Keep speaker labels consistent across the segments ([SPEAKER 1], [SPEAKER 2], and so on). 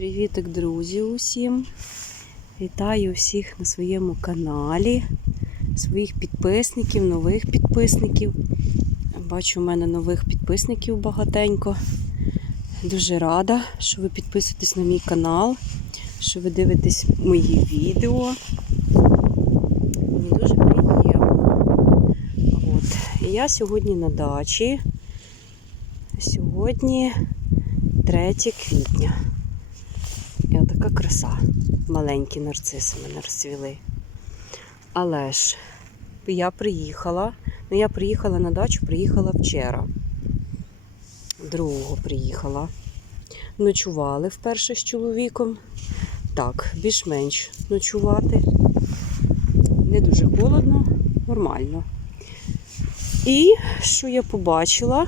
[SPEAKER 1] Привітик, друзі, усім. Вітаю всіх на своєму каналі, своїх підписників, нових підписників. Бачу, у мене нових підписників багатенько. Дуже рада, що ви підписуєтесь на мій канал, що ви дивитесь мої відео. Мені дуже приємно. От. І я сьогодні на дачі. Сьогодні 3 квітня. І отака краса. Маленькі нарциси мене розцвіли. Але ж я приїхала. Ну, я приїхала на дачу, приїхала вчора. Другого приїхала. Ночували вперше з чоловіком. Так, більш-менш ночувати. Не дуже холодно, нормально. І що я побачила?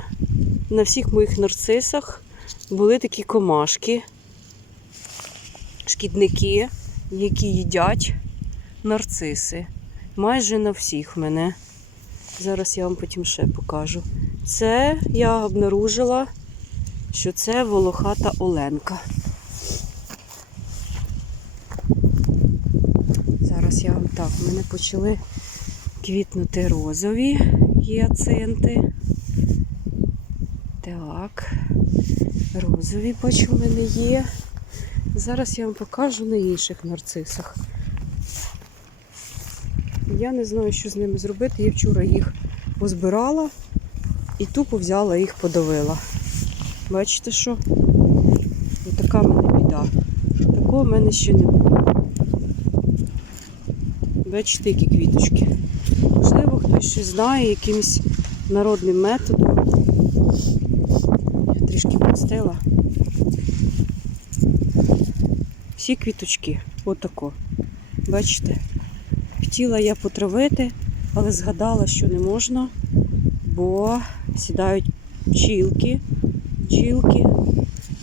[SPEAKER 1] На всіх моїх нарцисах були такі комашки, шкідники, які їдять нарциси. Майже на всіх мене. Зараз я вам потім ще покажу. Це я обнаружила, що це волохата Оленка. Зараз я вам так, в мене почали квітнути розові гіацинти. Так, розові бачу в мене є. Зараз я вам покажу на інших нарцисах. Я не знаю, що з ними зробити. Я вчора їх позбирала і тупо взяла їх подавила. Бачите що? Ось така в мене біда. Такого в мене ще не було. Бачите, які квіточки. Можливо, хтось щось знає якимось народним методом. Я трішки підстила. Всі квіточки, отако. Бачите? Хотіла я потравити, але згадала, що не можна, бо сідають пчілки, бджілки,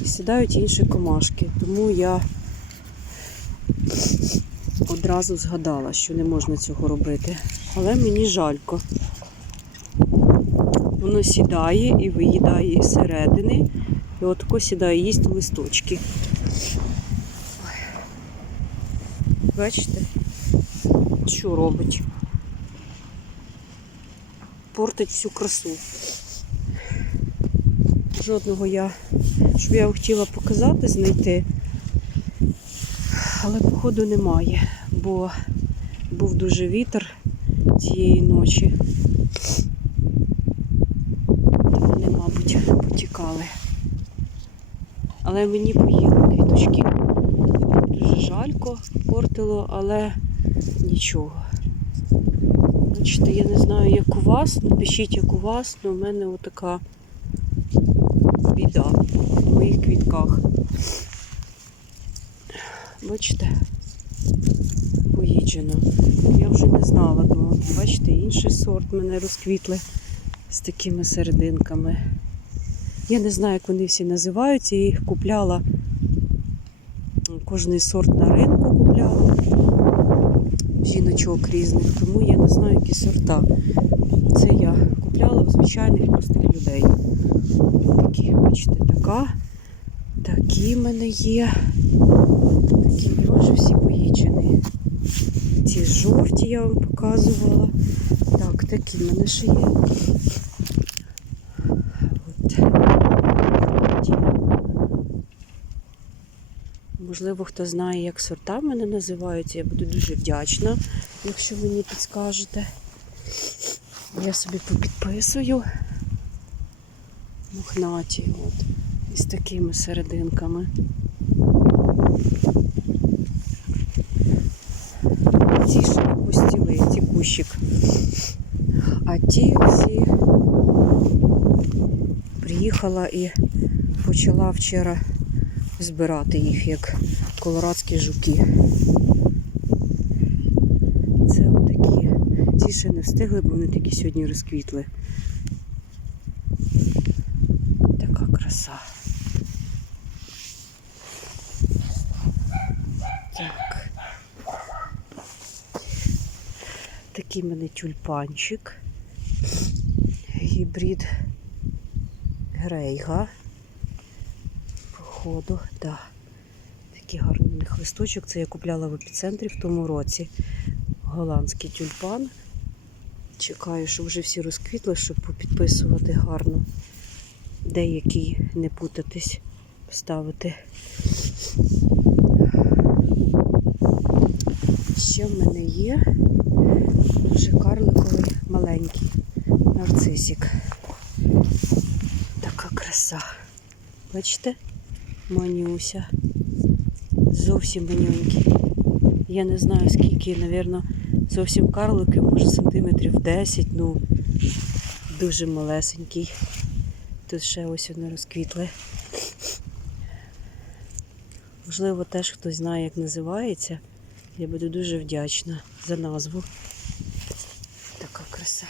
[SPEAKER 1] і сідають інші комашки. Тому я одразу згадала, що не можна цього робити. Але мені жалько. Воно сідає і виїдає із середини. І отако сідає, їсть листочки. Бачите, що робить? Портить всю красу. Жодного я, щоб я хотіла показати, знайти, але походу немає, бо був дуже вітер цієї ночі. Вони, мабуть, потікали. Але мені поїли квіточки. Дуже жалько портило, але нічого. Бачите, я не знаю, як у вас, напишіть, як у вас, але в мене отака біда в моїх квітках. Бачите? Поїджено. Я вже не знала, ну, бачите, інший сорт мене розквітли з такими серединками. Я не знаю, як вони всі називаються. Я їх купляла. Кожний сорт на ринку купляла. Жіночок різних, тому я не знаю, які сорта. Це я купляла в звичайних простих людей. Такі, бачите, така. Такі в мене є. Такі вже всі поїджені. Ці жовті я вам показувала. Так, такі в мене ще є. От. Ті. Можливо, хто знає, як сорта мене називаються. Я буду дуже вдячна, якщо мені підскажете. Я собі попідписую. Мохнаті, от, із такими серединками. Ці ще пустіли, ці кущик. А ті всі приїхала і почала вчора збирати їх, як колорадські жуки. Це отакі. Ці ще не встигли, бо вони такі сьогодні розквітли. Така краса. Так. Такий мене тюльпанчик. Гібрид Грейга. Походу, да. Такий гарний листочок. Це я купляла в епіцентрі в тому році. Голландський тюльпан. Чекаю, щоб вже всі розквітли, щоб попідписувати гарно. Деякі не путатись, поставити. Ще в мене є вже карликовий маленький нарцисик. Така краса. Бачите? Манюся. Зовсім манюнький. Я не знаю скільки, напевно, зовсім карлики, може сантиметрів 10, ну дуже малесенький. Тут ще ось вони розквітли. Можливо, теж хтось знає, як називається. Я буду дуже вдячна за назву. Така краса.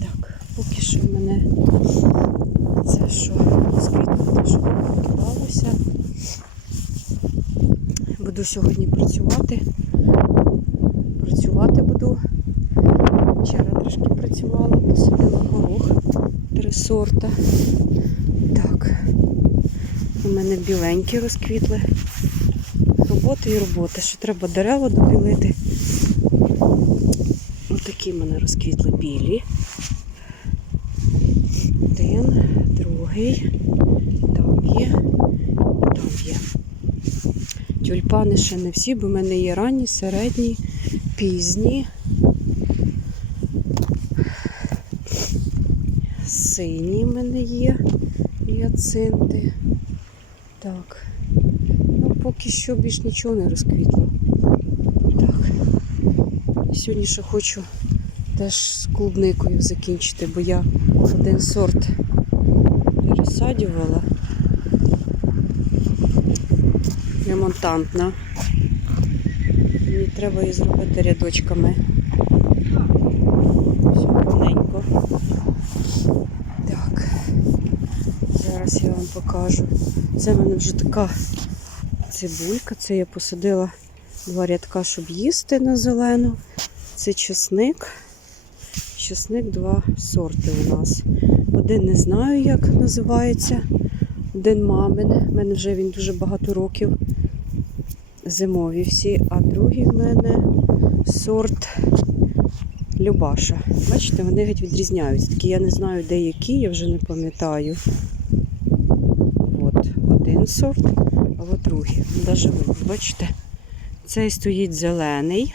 [SPEAKER 1] Так, поки що в мене це що розквітло, те, що покидалося. Буду сьогодні працювати. Працювати буду. Вчора трошки працювала, посадила горох три сорта. Так. У мене біленькі розквітли. Робота і робота. Що треба дерева добілити. Отакі в мене розквітли білі. Один, другий. Там є. Там є. Тюльпани ще не всі, бо в мене є ранні, середні, пізні. Сині в мене є гіацинти. Так. Ну, поки що більш нічого не розквітло. Так. Сьогодні ще хочу теж з клубникою закінчити, бо я один сорт пересадювала. Ремонтантна. Мені треба її зробити рядочками. Все гарненько. Так. Зараз я вам покажу. Це в мене вже така цибулька. Це я посадила два рядка, щоб їсти на зелену. Це чесник. Чесник два сорти у нас. Один не знаю, як називається. Один мамин. У мене вже він дуже багато років. Зимові всі, а другий в мене сорт Любаша. Бачите, вони геть відрізняються. Такі я не знаю, де які, я вже не пам'ятаю. От один сорт, а от другий. Видно, бачите? Цей стоїть зелений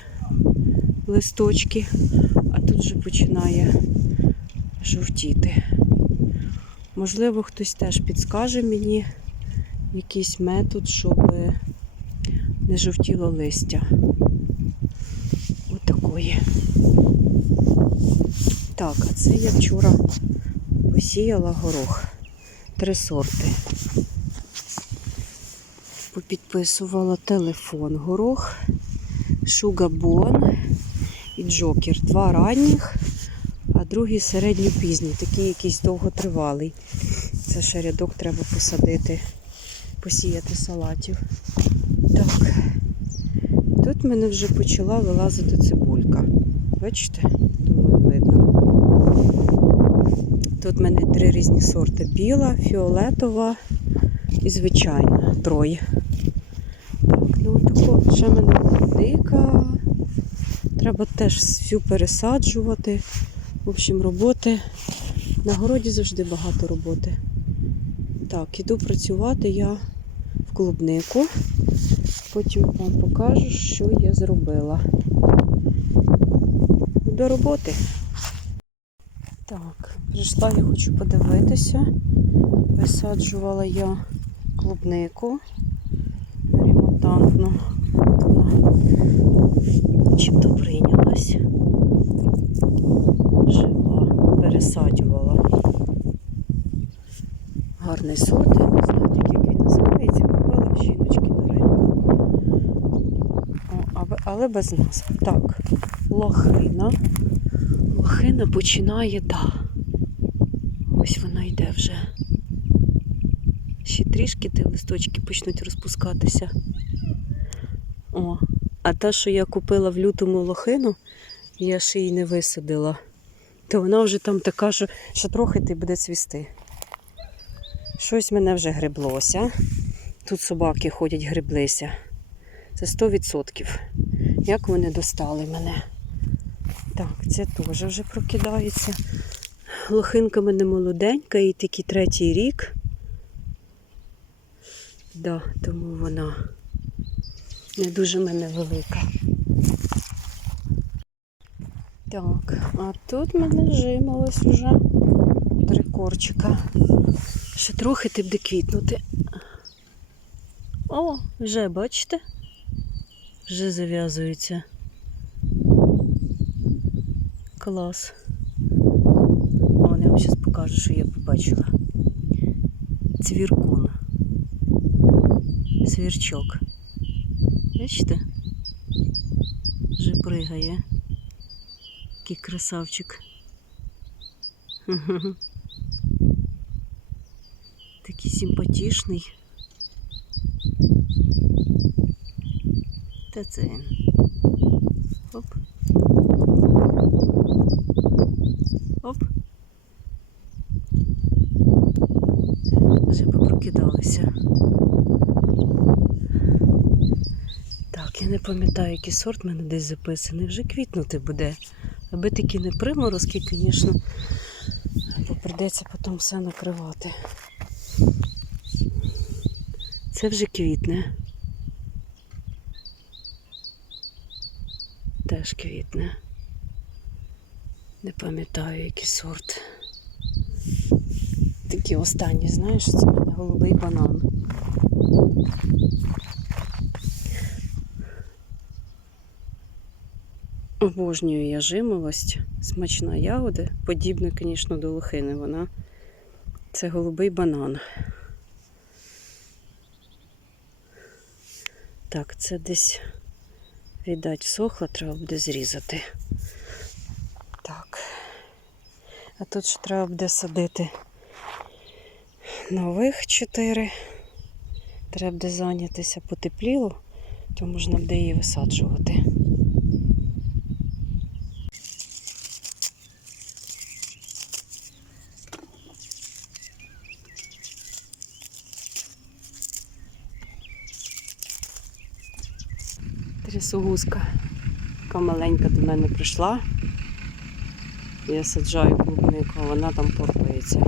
[SPEAKER 1] листочки, а тут вже починає жовтіти. Можливо, хтось теж підскаже мені якийсь метод, щоб не жовтіло листя. Отакої. Так, а це я вчора посіяла горох. Три сорти. Попідписувала телефон горох, шугабон і джокер. Два ранніх, другий середньопізній, такий якийсь довготривалий. Це ще рядок треба посадити, посіяти салатів. Так, тут мене вже почала вилазити цибулька. Бачите? Думаю, видно. Тут в мене три різні сорти: біла, фіолетова і звичайна. Троє. Так, ну тако, ще мене дика. Треба теж всю пересаджувати. В общем, роботи. На городі завжди багато роботи. Так, іду працювати я в клубнику. Потім вам покажу, що я зробила. До роботи. Так, прийшла я хочу подивитися. Висаджувала я клубнику ремонтантну. Чим-то прийнялась. Пересаджувала. Гарний сорт, я не знаю, як він називається. Купила в жіночки на ринку. Але без назв. Так, лохина. Лохина починає, так. Ось вона йде вже. Ще трішки ті листочки почнуть розпускатися. О, а та, що я купила в лютому лохину, я ще її не висадила. То вона вже там така, що, що трохи ти буде цвісти. Щось мене вже греблося. Тут собаки ходять, гриблися. Це 100%. Як вони достали мене. Так, це теж вже прокидається. Лохинка мене молоденька, їй тільки третій рік. Да, тому вона не дуже мене велика. Так, а тут мене жималось уже три корчика. Ще трохи ти буде квітнути. О, вже бачите? Вже зав'язується. Клас. О, я вам зараз покажу, що я побачила. Цвіркун. Свірчок. Бачите? Вже пригає. Який красавчик. Такий симпатичний. Та це він. Оп. Оп. Вже попрокидалися. Так, я не пам'ятаю, який сорт в мене десь записаний. Вже квітнути буде. Аби такі не приморозки, звісно, бо прийдеться потім все накривати. Це вже квітне. Теж квітне. Не пам'ятаю, який сорт. Такі останні, знаєш, це мене голубий банан. Обожнюю я жимолость, смачна ягода, подібна, звісно, до лохини. Вона це голубий банан. Так, це десь, віддать, всохло, треба буде зрізати. Так. А тут ще треба буде садити нових чотири. Треба буде зайнятися потепліло, то можна буде її висаджувати. Трясогузка, яка маленька до мене прийшла. Я саджаю клубнику, а вона там порпається.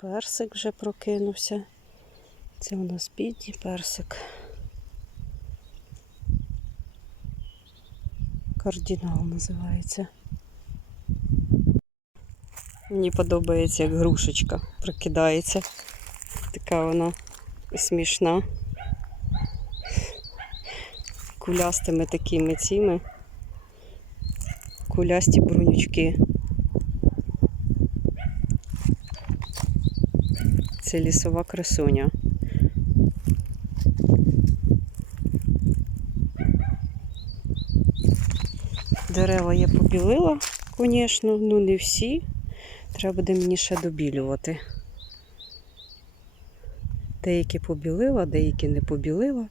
[SPEAKER 1] Персик вже прокинувся. Це у нас бідній персик. Кардинал називається. Мені подобається, як грушечка прокидається. Така вона смішна. Кулястими такими цими. Кулясті брунючки. Це лісова красуня. Дерева я побілила, звісно, ну не всі. Треба буде мені ще добілювати. Деякі побілила, деякі не побілила.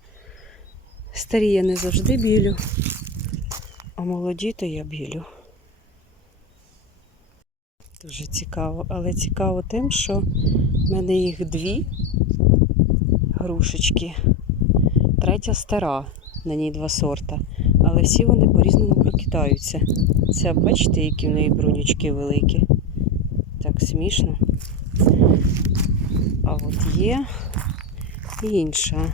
[SPEAKER 1] Старі я не завжди білю, а молоді то я білю. Дуже цікаво, але цікаво тим, що в мене їх дві грушечки. Третя стара, на ній два сорта. Але всі вони по-різному прокидаються. Ця, бачите, які в неї брунючки великі. Так смішно. А от є інша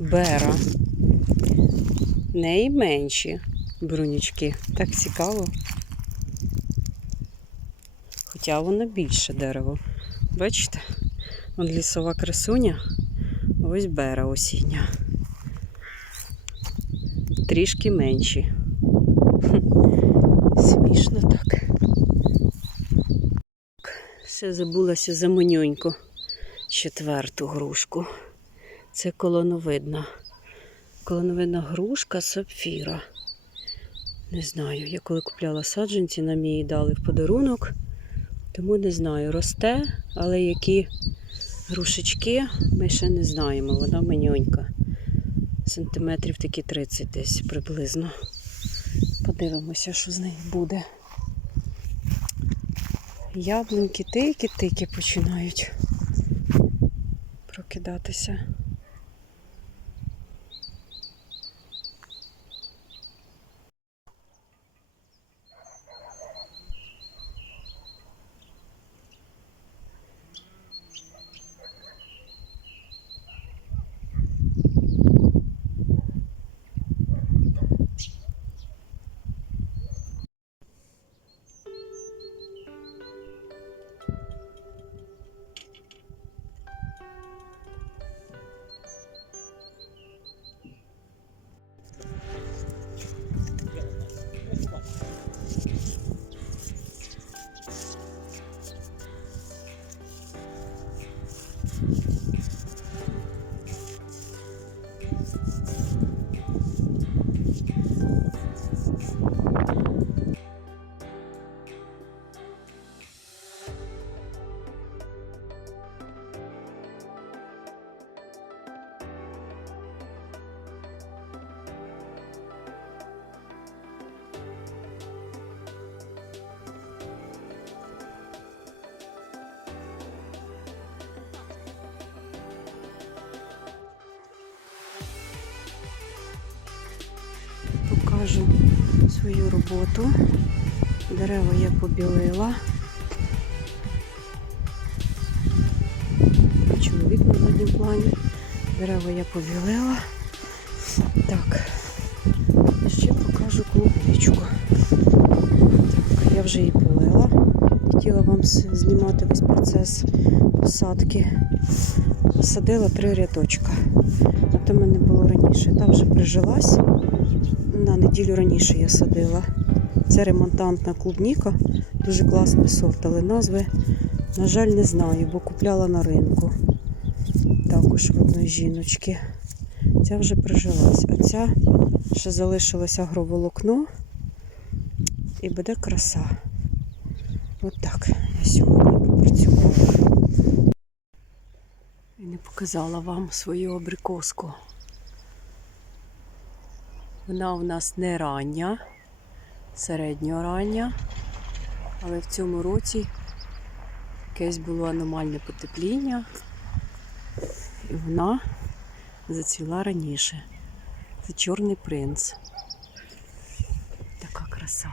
[SPEAKER 1] бера. В неї менші брунючки. Так цікаво. Хоча воно більше дерево. Бачите? Вон лісова красуня, ось бера осіння. Трішки менші. Смішно так. Ще забулася за манюньку четверту грушку. Це колоновидна. Колоновидна грушка сапфіра. Не знаю, я коли купляла саджанці, нам її дали в подарунок. Тому не знаю, росте, але які грушечки, ми ще не знаємо. Вона манюнька. Сантиметрів такі 30 десь приблизно. Подивимося, що з неї буде. Яблуньки тики-тики починають прокидатися. Покажу свою роботу. Дерева я побілила. Чоловік на задньому плані. Дерева я побілила. Так, ще покажу клубничку. Так, я вже її полила. Хотіла вам знімати весь процес посадки. Посадила три рядочка. А то мене було раніше. Та вже прижилась. На неділю раніше я садила. Це ремонтантна клубніка, дуже класний сорт, але назви, на жаль, не знаю, бо купляла на ринку. Також в одної жіночки. Ця вже прижилась, а ця ще залишилося агроволокно і буде краса. От так я сьогодні попрацювала. І не показала вам свою абрикоску. Вона у нас не рання, середньорання, але в цьому році якесь було аномальне потепління, і вона зацвіла раніше. Це чорний принц. Така краса.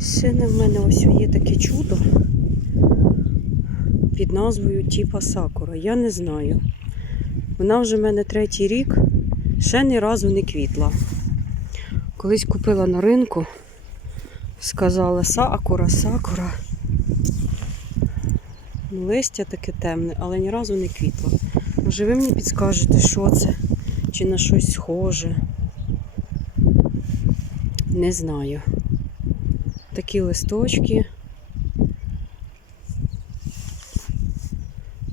[SPEAKER 1] Ще не в мене ось є таке чудо під назвою Тіпа Сакура. Я не знаю. Вона вже в мене третій рік, ще ні разу не квітла. Колись купила на ринку, сказала сакура, сакура. Ну, Листя таке темне, але ні разу не квітло. Може, ви мені підскажете, що це? Чи на щось схоже? Не знаю. Такі листочки.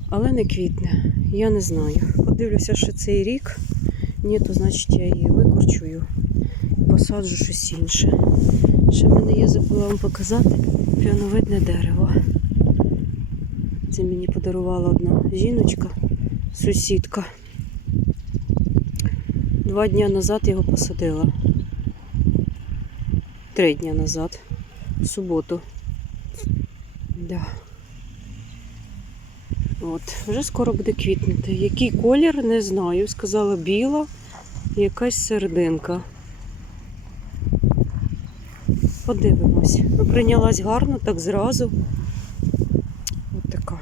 [SPEAKER 1] Але не квітне. Я не знаю. Подивлюся, що цей рік. Ні, то значить я її викорчую і посаджу щось інше. Ще в мене є забула вам показати піоновидне дерево. Це мені подарувала одна жіночка, сусідка. Два дні назад його посадила. Три дні назад. Суботу. Да. От, вже скоро буде квітнути. Який колір, не знаю. Сказала біла якась серединка. Подивимось. Ну, прийнялась гарно, так зразу. От така.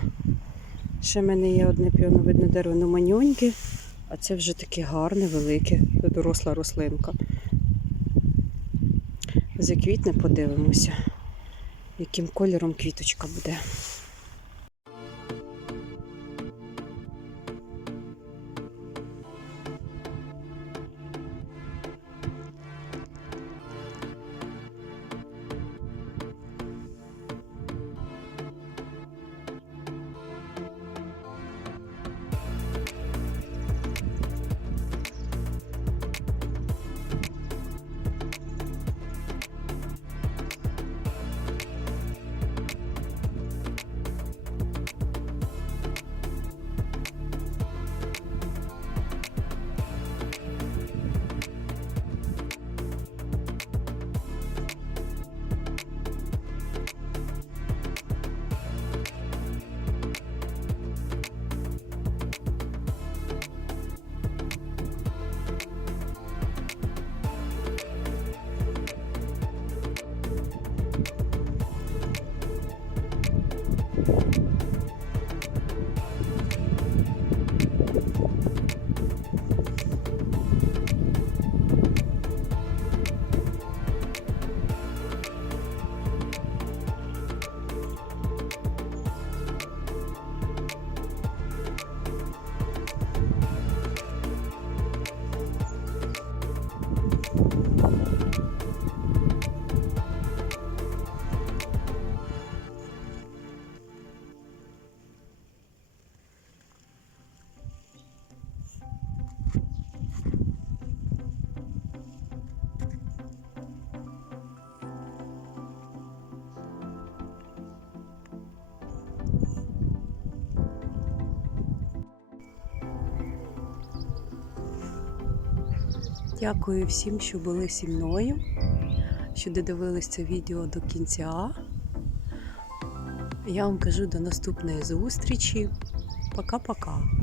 [SPEAKER 1] Ще в мене є одне піоновидне дерево, ну маньоньке, а це вже таке гарне, велике, доросла рослинка. Заквітне, подивимося, яким кольором квіточка буде. Дякую всім, що були зі мною, що додивились це відео до кінця. Я вам кажу до наступної зустрічі. Пока-пока.